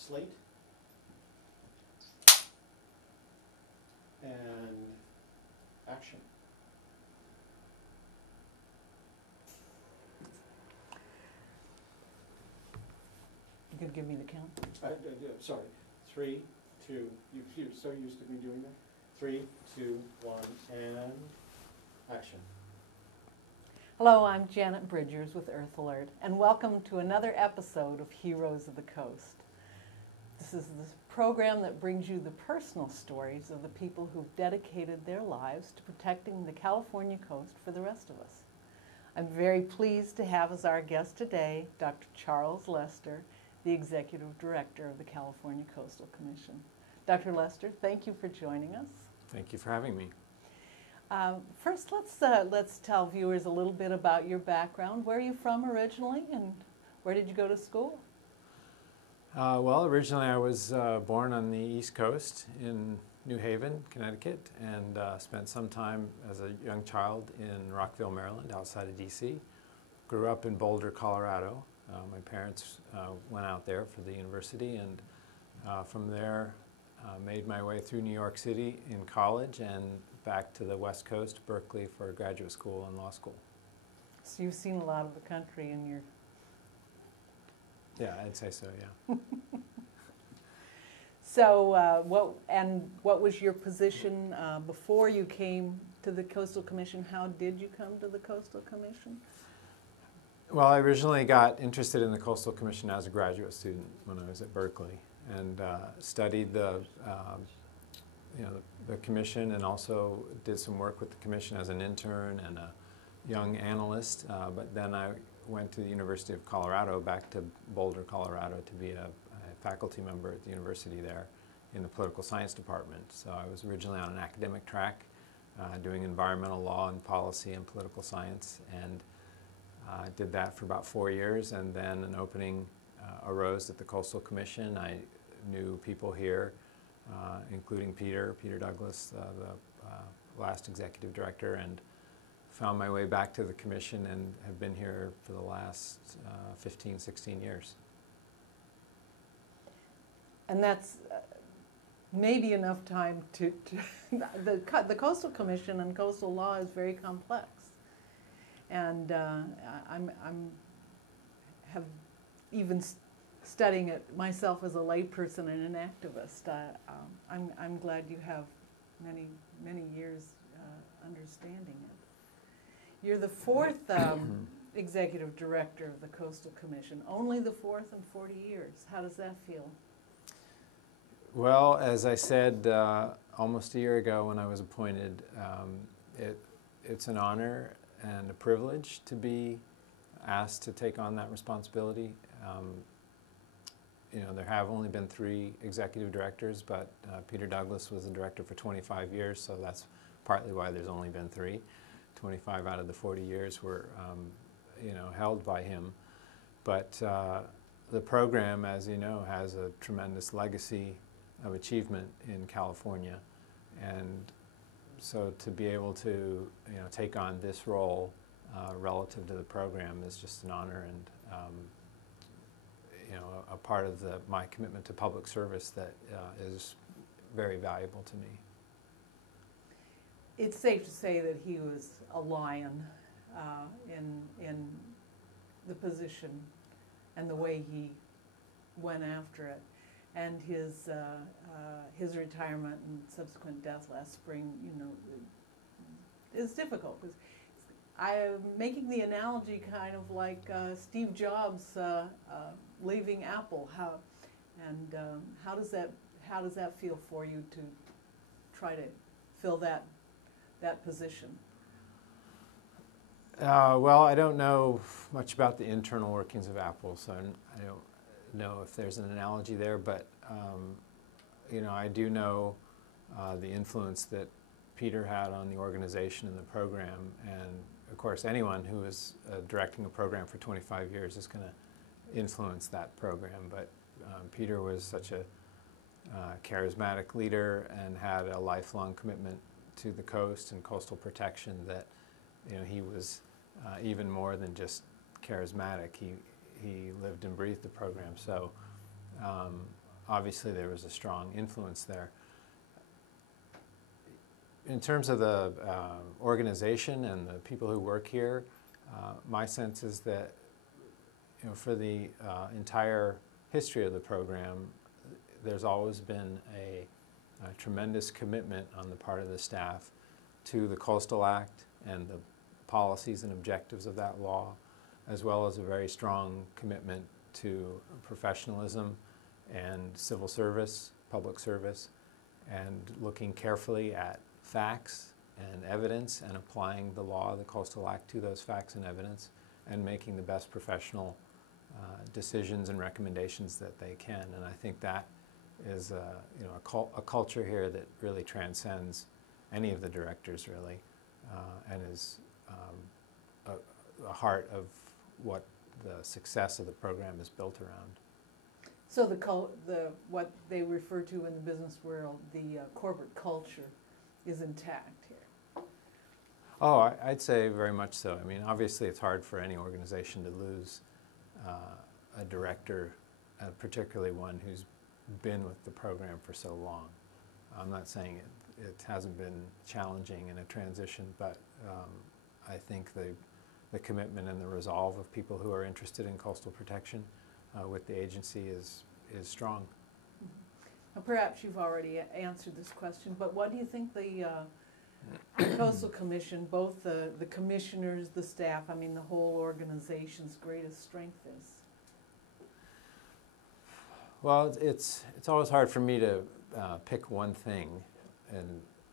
slate. And action. You can give me the count. Sorry. 3, 2. You're so used to me doing that. 3, 2, 1, and action. Hello, I'm Janet Bridgers with Earth Alert, and welcome to another episode of Heroes of the Coast. This is the program that brings you the personal stories of the people who've dedicated their lives to protecting the California coast for the rest of us. I'm very pleased to have as our guest today Dr. Charles Lester, the Executive Director of the California Coastal Commission. Dr. Lester, thank you for joining us. Thank you for having me. First, let's tell viewers a little bit about your background. Where are you from originally, and where did you go to school? Well, originally I was born on the East Coast in New Haven, Connecticut, and spent some time as a young child in Rockville, Maryland, outside of D.C. Grew up in Boulder, Colorado. My parents went out there for the university, and from there made my way through New York City in college and back to the West Coast, Berkeley, for graduate school and law school. So you've seen a lot of the country in your... Yeah, I'd say so, yeah. So what was your position before you came to the Coastal Commission? How did you come to the Coastal Commission? Well, I originally got interested in the Coastal Commission as a graduate student when I was at Berkeley, and studied the commission, and also did some work with the commission as an intern and a young analyst. But then I went to the University of Colorado, back to Boulder, Colorado, to be a faculty member at the university there in the political science department. So I was originally on an academic track, doing environmental law and policy and political science, and did that for about 4 years, and then an opening arose at the Coastal Commission. I knew people here, including Peter Douglas, the last executive director, and found my way back to the commission and have been here for the last 15, 16 years. And that's maybe enough time to the Coastal Commission and coastal law is very complex. And have even studying it myself as a layperson and an activist. I'm glad you have many years understanding it. You're the fourth executive director of the Coastal Commission, only the fourth in 40 years. How does that feel? Well, as I said almost a year ago when I was appointed, it's an honor and a privilege to be asked to take on that responsibility. There have only been 3 executive directors, but Peter Douglas was the director for 25 years, so that's partly why there's only been 3. 25 out of the 40 years were, held by him. But the program, as you know, has a tremendous legacy of achievement in California, and so to be able to, take on this role relative to the program is just an honor, and a part of my commitment to public service that is very valuable to me. It's safe to say that he was a lion in the position and the way he went after it, and his retirement and subsequent death last spring, is difficult. I'm making the analogy kind of like Steve Jobs leaving Apple. How does that feel for you to try to fill that position? Well, I don't know much about the internal workings of Apple, so I don't know if there's an analogy there, but I do know the influence that Peter had on the organization and the program, and of course anyone who is directing a program for 25 years is going to influence that program, but Peter was such a charismatic leader and had a lifelong commitment to the coast and coastal protection that he was even more than just charismatic. He lived and breathed the program. So obviously there was a strong influence there. In terms of the organization and the people who work here, my sense is that, for the entire history of the program, there's always been a tremendous commitment on the part of the staff to the Coastal Act and the policies and objectives of that law, as well as a very strong commitment to professionalism and civil service, public service, and looking carefully at facts and evidence and applying the law, the Coastal Act, to those facts and evidence, and making the best professional decisions and recommendations that they can. And I think that is a culture here that really transcends any of the directors, really, and is a heart of what the success of the program is built around. So what they refer to in the business world, the corporate culture, is intact here. Oh, I'd say very much so. I mean, obviously it's hard for any organization to lose a director, particularly one who's been with the program for so long. I'm not saying it hasn't been challenging in a transition, but I think the commitment and the resolve of people who are interested in coastal protection with the agency is strong. Now, perhaps you've already answered this question, but what do you think the Coastal Commission, both the commissioners, the staff, I mean the whole organization's greatest strength is? Well, it's always hard for me to pick one thing in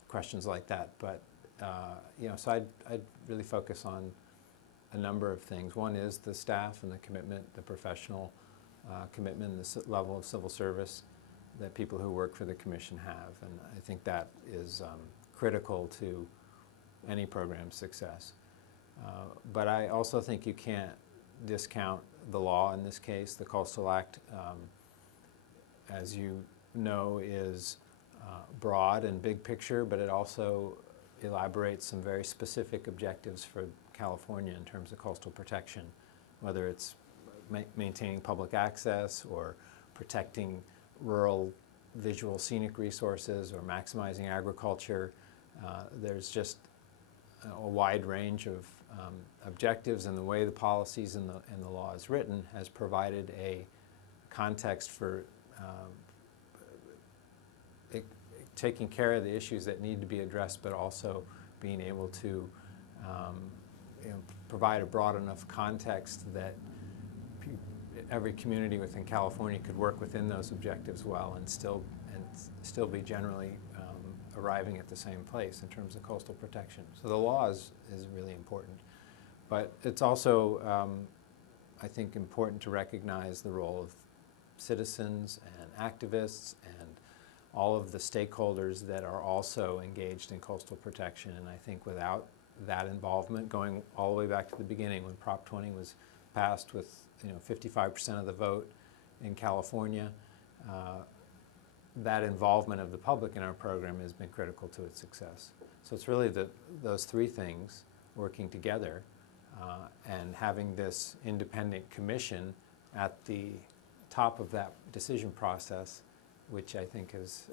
questions like that, but so I'd really focus on a number of things. One is the staff and the commitment, the professional commitment, the level of civil service that people who work for the commission have, and I think that is critical to any program's success. But I also think you can't discount the law in this case. The Coastal Act, as you know, is broad and big picture, but it also elaborates some very specific objectives for California in terms of coastal protection, whether it's maintaining public access or protecting rural visual scenic resources or maximizing agriculture. There's just a wide range of objectives, and the way the policies and the law is written has provided a context for taking care of the issues that need to be addressed, but also being able to provide a broad enough context that every community within California could work within those objectives well and still be generally arriving at the same place in terms of coastal protection. So the law is really important. But it's also, I think, important to recognize the role of citizens and activists and all of the stakeholders that are also engaged in coastal protection. And I think without that involvement, going all the way back to the beginning when Prop 20 was passed with 55% of the vote in California, that involvement of the public in our program has been critical to its success. So it's really those three things working together and having this independent commission at the top of that decision process, which I think has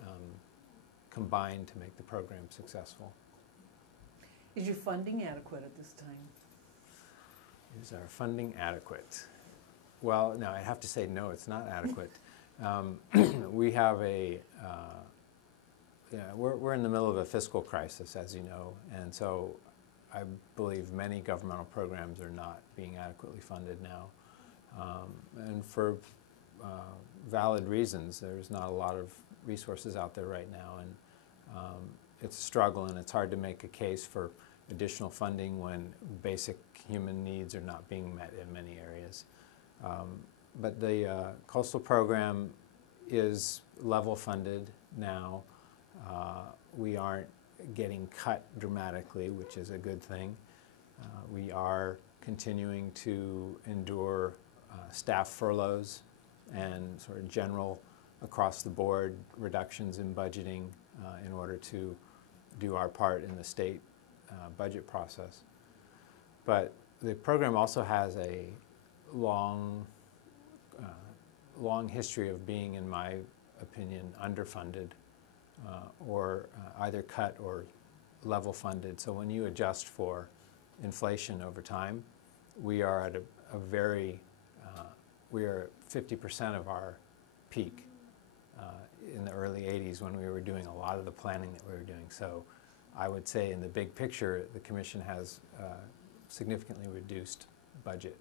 combined to make the program successful. Is your funding adequate at this time? Is our funding adequate? Well, no, I have to say no, it's not adequate. We have we're in the middle of a fiscal crisis, as you know, and so I believe many governmental programs are not being adequately funded now. And for valid reasons, there's not a lot of resources out there right now, and it's a struggle, and it's hard to make a case for additional funding when basic human needs are not being met in many areas. But the coastal program is level funded now. We aren't getting cut dramatically, which is a good thing. We are continuing to endure staff furloughs and sort of general across the board reductions in budgeting in order to do our part in the state budget process. But the program also has a long history of being, in my opinion, underfunded or either cut or level funded. So when you adjust for inflation over time, we are at a very, we are at 50% of our peak in the early 80s when we were doing a lot of the planning that we were doing. So I would say in the big picture, the Commission has significantly reduced budget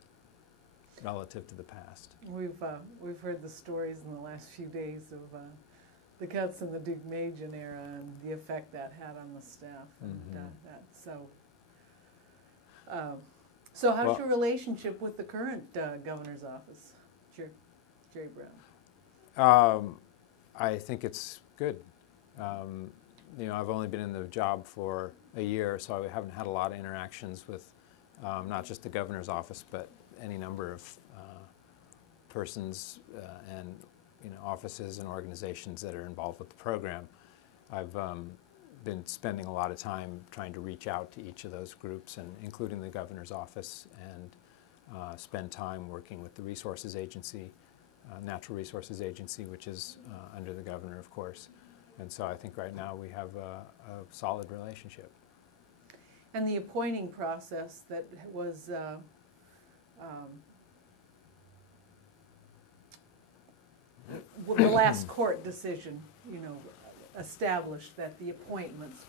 relative to the past. We've heard the stories in the last few days of the cuts in the Duke Majan era and the effect that had on the staff. And so how's Well, your relationship with the current governor's office, Jerry Brown? I think it's good. You know, I've only been in the job for a year, so I haven't had a lot of interactions with not just the governor's office, but any number of persons and offices and organizations that are involved with the program. I've been spending a lot of time trying to reach out to each of those groups, and including the governor's office, and spend time working with the resources agency, Natural Resources Agency, which is under the governor, of course. And so I think right now we have a solid relationship. And the appointing process that was the last court decision, established that the appointments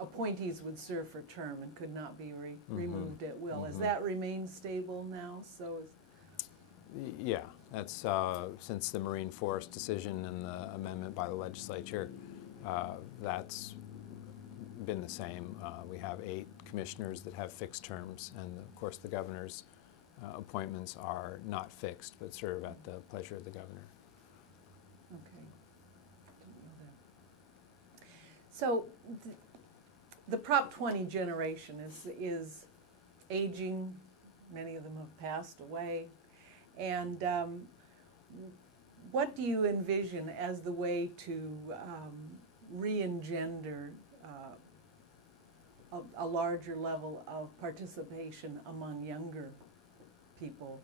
appointees would serve for term and could not be removed at will. Has that remained stable now? Yeah, that's since the Marine Forest decision and the amendment by the legislature, that's been the same. We have 8 commissioners that have fixed terms, and of course the governor's appointments are not fixed but serve at the pleasure of the governor. Okay. Didn't know that. So the Prop 20 generation is aging. Many of them have passed away. And what do you envision as the way to re-engender a larger level of participation among younger people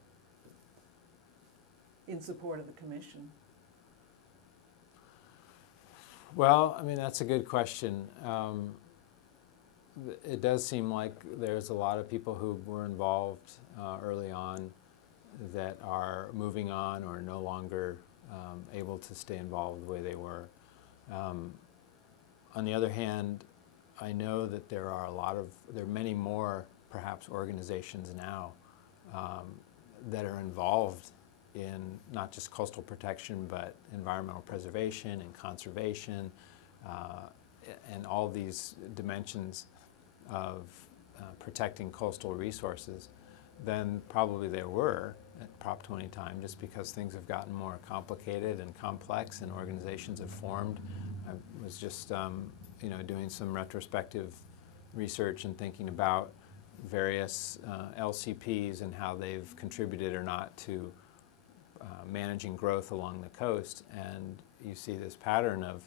in support of the Commission? Well, I mean, that's a good question. It does seem like there's a lot of people who were involved early on that are moving on or no longer able to stay involved the way they were. On the other hand, I know that there are many more perhaps organizations now that are involved in not just coastal protection but environmental preservation and conservation and all these dimensions of protecting coastal resources than probably there were at Prop 20 time, just because things have gotten more complicated and complex and organizations have formed. I was just doing some retrospective research and thinking about various LCPs and how they've contributed or not to managing growth along the coast, and you see this pattern of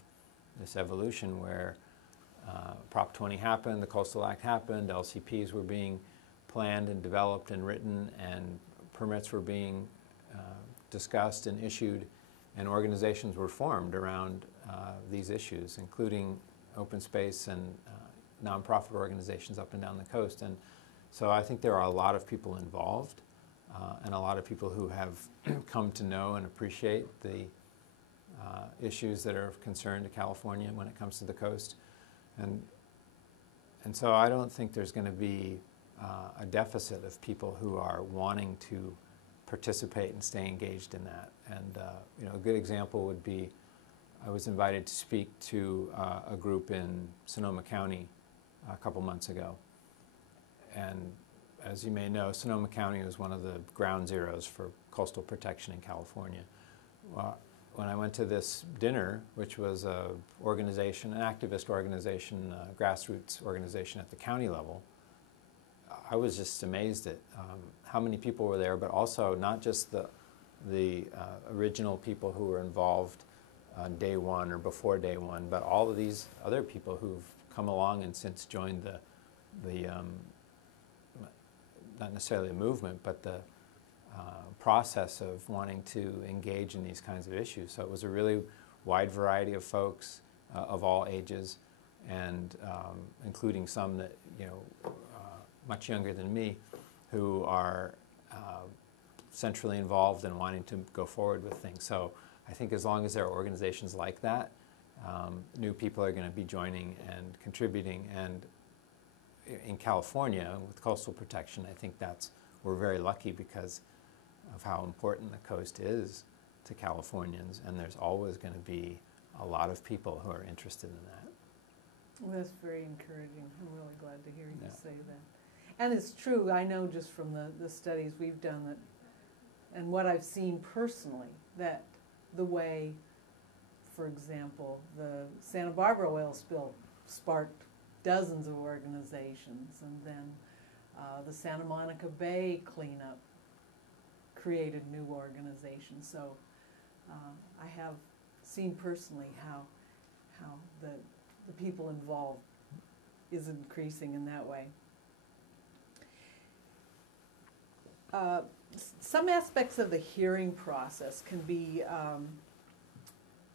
this evolution where Prop 20 happened, the Coastal Act happened, LCPs were being planned and developed and written, and permits were being discussed and issued, and organizations were formed around these issues, including open space and nonprofit organizations up and down the coast. And so I think there are a lot of people involved and a lot of people who have come to know and appreciate the issues that are of concern to California when it comes to the coast. And so I don't think there's going to be a deficit of people who are wanting to participate and stay engaged in that. And a good example would be, I was invited to speak to a group in Sonoma County a couple months ago. And as you may know, Sonoma County was one of the ground zeros for coastal protection in California. Well, when I went to this dinner, which was an activist organization, a grassroots organization at the county level, I was just amazed at how many people were there, but also not just the original people who were involved on day one or before day one, but all of these other people who've come along and since joined the not necessarily a movement, but the process of wanting to engage in these kinds of issues. So it was a really wide variety of folks of all ages, and including some that, much younger than me, who are centrally involved in wanting to go forward with things. So I think as long as there are organizations like that, new people are going to be joining and contributing. And in California, with coastal protection, I think we're very lucky because of how important the coast is to Californians, and there's always going to be a lot of people who are interested in that. Well, that's very encouraging. I'm really glad to hear you Yeah. say that. And it's true, I know just from the studies we've done that, and what I've seen personally, that the way, for example, the Santa Barbara oil spill sparked dozens of organizations, and then the Santa Monica Bay cleanup created new organizations. So I have seen personally how the people involved is increasing in that way. Some aspects of the hearing process can be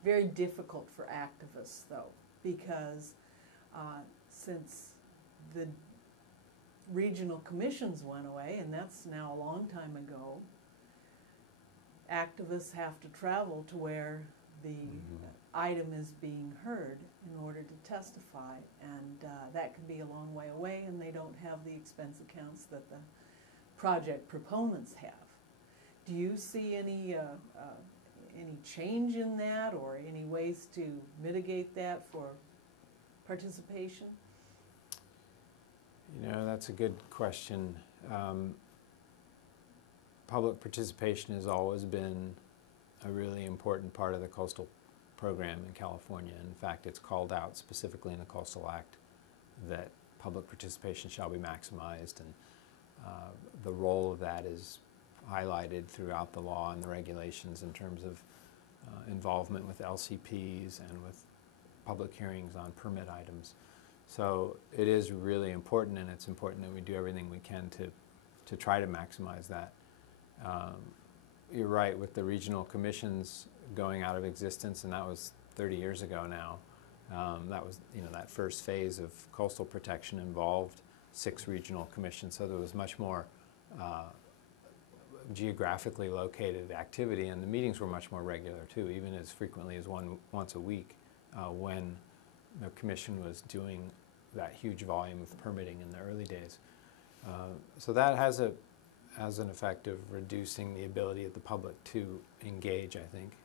very difficult for activists, though, because since the regional commissions went away, and that's now a long time ago, activists have to travel to where the item is being heard in order to testify, and that can be a long way away, and they don't have the expense accounts that the project proponents have. Do you see any change in that, or any ways to mitigate that for participation? That's a good question. Public participation has always been a really important part of the coastal program in California. In fact, it's called out specifically in the Coastal Act that public participation shall be maximized, and the role of that is highlighted throughout the law and the regulations in terms of involvement with LCPs and with public hearings on permit items. So it is really important, and it's important that we do everything we can to try to maximize that. You're right, with the regional commissions going out of existence, and that was 30 years ago now. That was, that first phase of coastal protection involved 6 regional commissions, so there was much more geographically located activity, and the meetings were much more regular too, even as frequently as once a week when the commission was doing that huge volume of permitting in the early days. So that has an effect of reducing the ability of the public to engage, I think.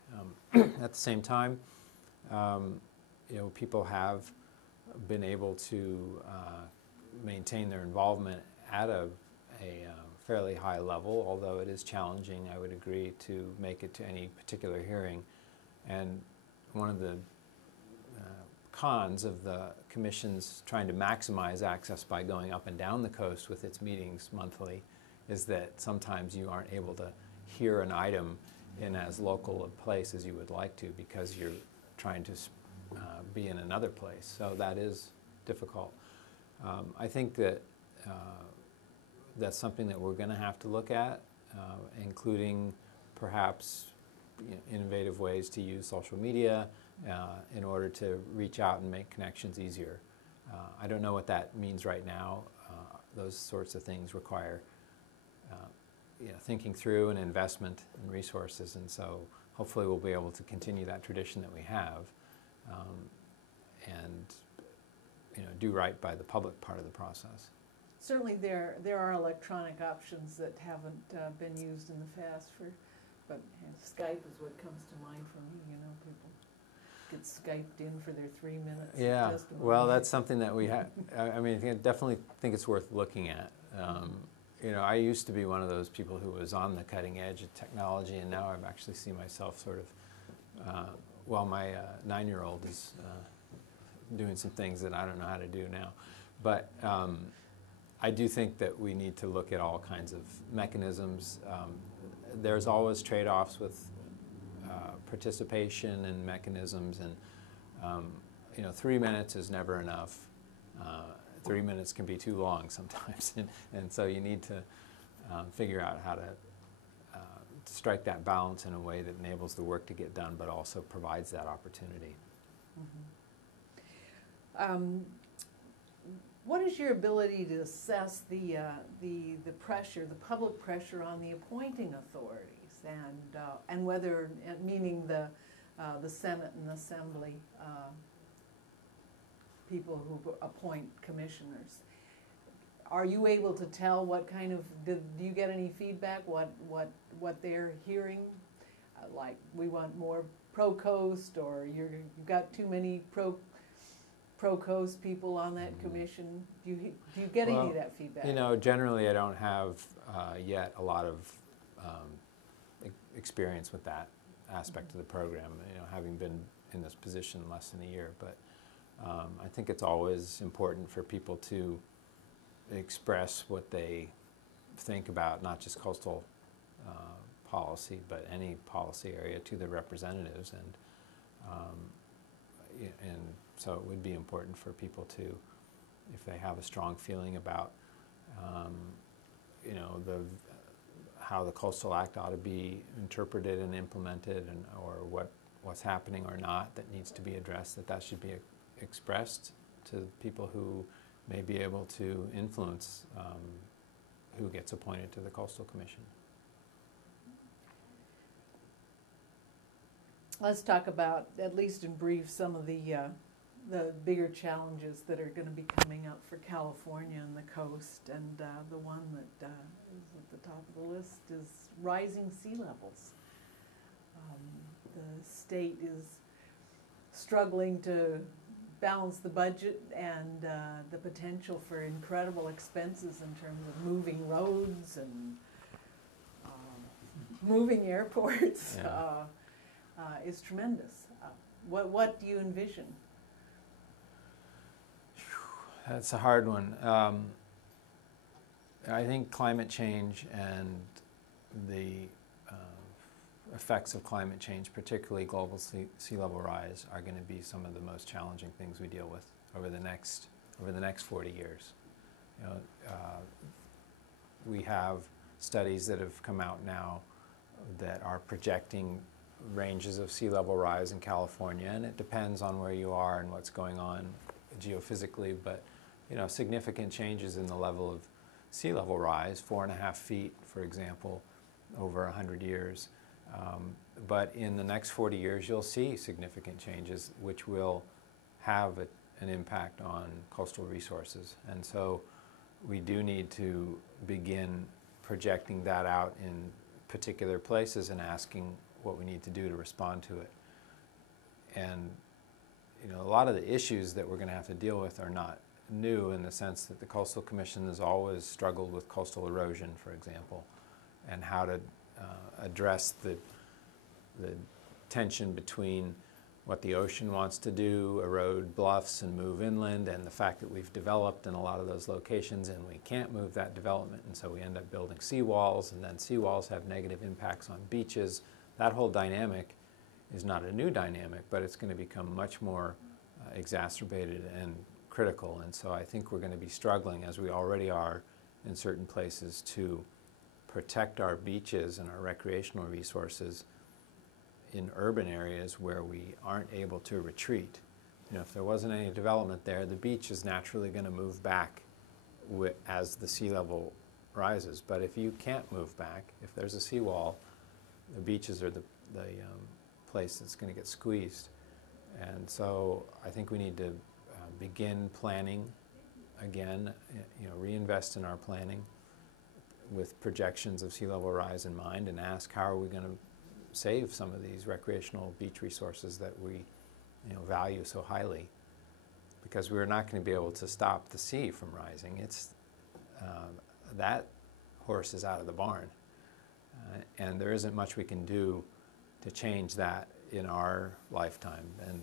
At the same time, people have been able to maintain their involvement at a fairly high level, although it is challenging, I would agree, to make it to any particular hearing. And one of the cons of the commission's trying to maximize access by going up and down the coast with its meetings monthly is that sometimes you aren't able to hear an item in as local a place as you would like to, because you're trying to be in another place. So that is difficult. I think that that's something that we're going to have to look at, including perhaps innovative ways to use social media in order to reach out and make connections easier. I don't know what that means right now. Those sorts of things require thinking through and investment and resources, and so hopefully we'll be able to continue that tradition that we have and do right by the public part of the process. Certainly there are electronic options that haven't been used in the past, but Skype is what comes to mind for me. People get Skyped in for their 3 minutes. Yeah, of testimony. well, that's something that we have. I definitely think it's worth looking at. I used to be one of those people who was on the cutting edge of technology, and now I actually see myself sort of, my 9-year-old is doing some things that I don't know how to do now. But I do think that we need to look at all kinds of mechanisms. There's always trade-offs with participation and mechanisms, and 3 minutes is never enough. 3 minutes can be too long sometimes, and so you need to figure out strike that balance in a way that enables the work to get done, but also provides that opportunity. What is your ability to assess the pressure, the public pressure on the appointing authorities, and whether, meaning the Senate and Assembly, people who appoint commissioners? Are you able to tell what kind of, do you get any feedback, what they're hearing? Like, we want more pro-coast, or you've got too many pro-coast people on that commission? Do you get any of that feedback? You know, generally I don't have yet a lot of experience with that aspect of the program, you know, having been in this position less than a year. But I think it's always important for people to express what they think about not just coastal policy, but any policy area to their representatives, and so it would be important for people to, if they have a strong feeling about, you know, how the Coastal Act ought to be interpreted and implemented, and or what's happening or not that needs to be addressed, that should be expressed to people who may be able to influence who gets appointed to the Coastal Commission. Let's talk about, at least in brief, some of the bigger challenges that are going to be coming up for California and the coast. And the one that is at the top of the list is rising sea levels. The state is struggling to balance the budget and the potential for incredible expenses in terms of moving roads and moving airports. Yeah. Is tremendous. What do you envision? That's a hard one. I think climate change and the effects of climate change, particularly global sea level rise, are going to be some of the most challenging things we deal with over the next 40 years. You know, we have studies that have come out now that are projecting ranges of sea level rise in California, and it depends on where you are and what's going on geophysically, but you know, significant changes in the level of sea level rise, 4.5 feet, for example, over 100 years. But in the next 40 years, you'll see significant changes which will have an impact on coastal resources. And so we do need to begin projecting that out in particular places and asking what we need to do to respond to it. And you know, a lot of the issues that we're going to have to deal with are not new, in the sense that the Coastal Commission has always struggled with coastal erosion, for example, and how to address the tension between what the ocean wants to do, erode bluffs and move inland, and the fact that we've developed in a lot of those locations and we can't move that development, and so we end up building seawalls, and then seawalls have negative impacts on beaches. That whole dynamic is not a new dynamic, but it's going to become much more exacerbated and critical. And so I think we're going to be struggling, as we already are in certain places, to protect our beaches and our recreational resources in urban areas where we aren't able to retreat. You know, if there wasn't any development there, the beach is naturally going to move back as the sea level rises. But if you can't move back, if there's a seawall, the beaches are the place that's going to get squeezed. And so I think we need to begin planning again, you know, reinvest in our planning with projections of sea level rise in mind, and ask, how are we going to save some of these recreational beach resources that we, you know, value so highly? Because we're not going to be able to stop the sea from rising. It's that horse is out of the barn, and there isn't much we can do to change that in our lifetime, and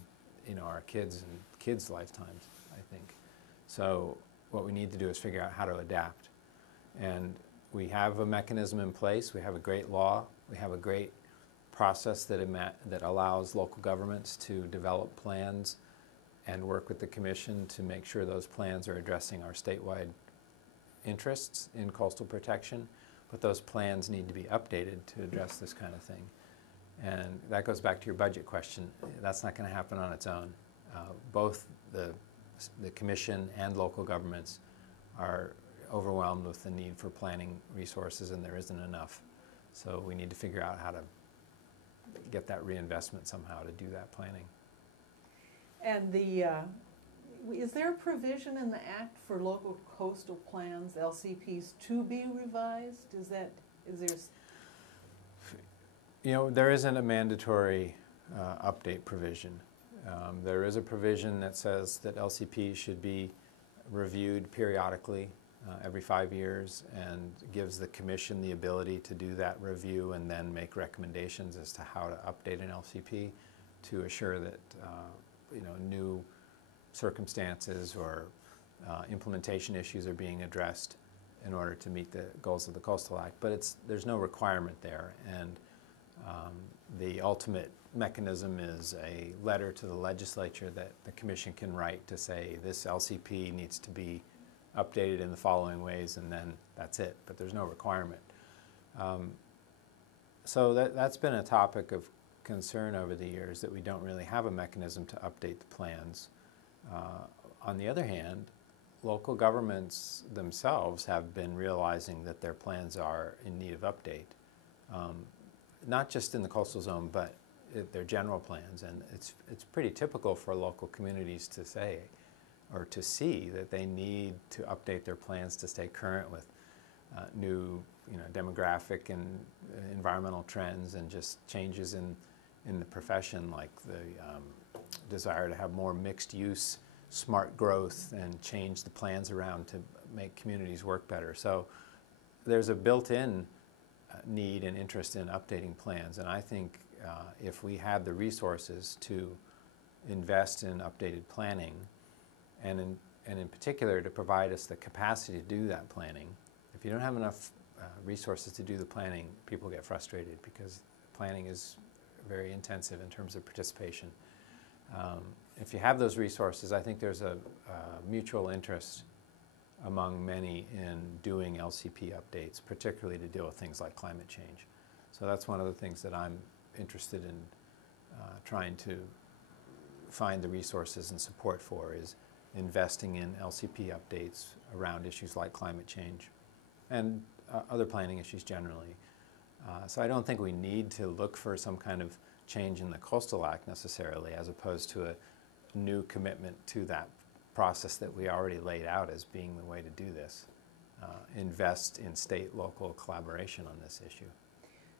you know, our kids and kids' lifetimes, I think. So what we need to do is figure out how to adapt. And we have a mechanism in place. We have a great law. We have a great process that allows local governments to develop plans and work with the Commission to make sure those plans are addressing our statewide interests in coastal protection. but those plans need to be updated to address this kind of thing. And that goes back to your budget question. That's not going to happen on its own. Both the commission and local governments are overwhelmed with the need for planning resources, and there isn't enough. So we need to figure out how to get that reinvestment somehow to do that planning. And is there a provision in the Act for local coastal plans, LCPs, to be revised? Is there? You know, there isn't a mandatory update provision. There is a provision that says that LCP should be reviewed periodically every 5 years, and gives the commission the ability to do that review and then make recommendations as to how to update an LCP to assure that you know, new circumstances or implementation issues are being addressed in order to meet the goals of the Coastal Act. But there's no requirement there, and the ultimate mechanism is a letter to the legislature that the commission can write to say this LCP needs to be updated in the following ways, and then that's it. But there's no requirement. So that's been a topic of concern over the years, that we don't really have a mechanism to update the plans. On the other hand, local governments themselves have been realizing that their plans are in need of update. Not just in the coastal zone, but their general plans. And it's pretty typical for local communities to say, or to see, that they need to update their plans to stay current with new, you know, demographic and environmental trends, and just changes in the profession, like the desire to have more mixed use, smart growth, and change the plans around to make communities work better. So there's a built-in need and interest in updating plans, and I think if we had the resources to invest in updated planning, and in particular to provide us the capacity to do that planning. If you don't have enough resources to do the planning, people get frustrated, because planning is very intensive in terms of participation. If you have those resources, I think there's a mutual interest among many in doing LCP updates, particularly to deal with things like climate change. So that's one of the things that I'm interested in trying to find the resources and support for, is investing in LCP updates around issues like climate change and other planning issues generally. So I don't think we need to look for some kind of change in the Coastal Act necessarily, as opposed to a new commitment to that process that we already laid out as being the way to do this. Invest in state-local collaboration on this issue.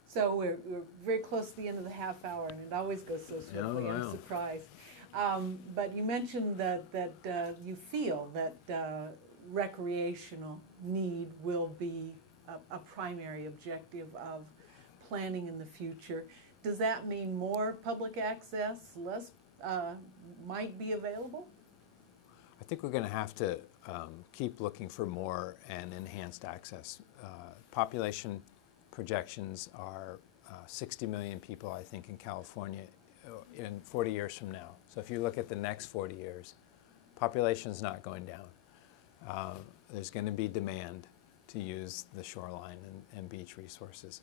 So we're very close to the end of the half hour, and it always goes so swiftly. I'm surprised. But you mentioned that you feel that recreational need will be a primary objective of planning in the future. Does that mean more public access, less might be available? I think we're going to have to keep looking for more and enhanced access. Population projections are 60 million people, I think, in California in 40 years from now. So if you look at the next 40 years, population is not going down. There's going to be demand to use the shoreline and beach resources.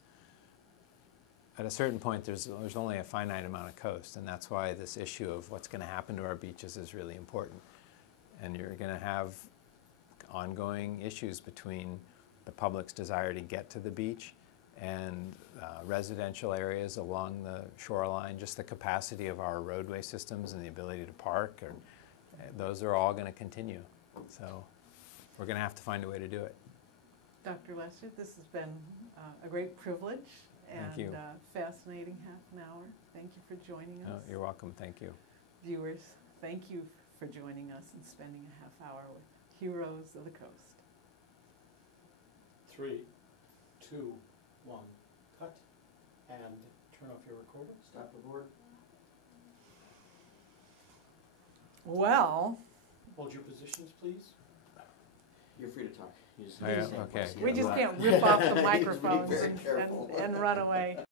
At a certain point, there's only a finite amount of coast, and that's why this issue of what's going to happen to our beaches is really important. And you're going to have ongoing issues between the public's desire to get to the beach and residential areas along the shoreline, just the capacity of our roadway systems and the ability to park. Those are all going to continue. So we're going to have to find a way to do it. Dr. Lester, this has been a great privilege and fascinating half an hour. Thank you for joining us. Oh, you're welcome. Thank you. Viewers, thank you for joining us and spending a half hour with Heroes of the Coast. 3, 2, 1, cut, and turn off your recorder. Stop the board. Well, Hold your positions, please. You're free to talk. You just Oh, yeah, have to stand okay. close. we just Yeah. can't rip off the Be microphones very careful. and run away.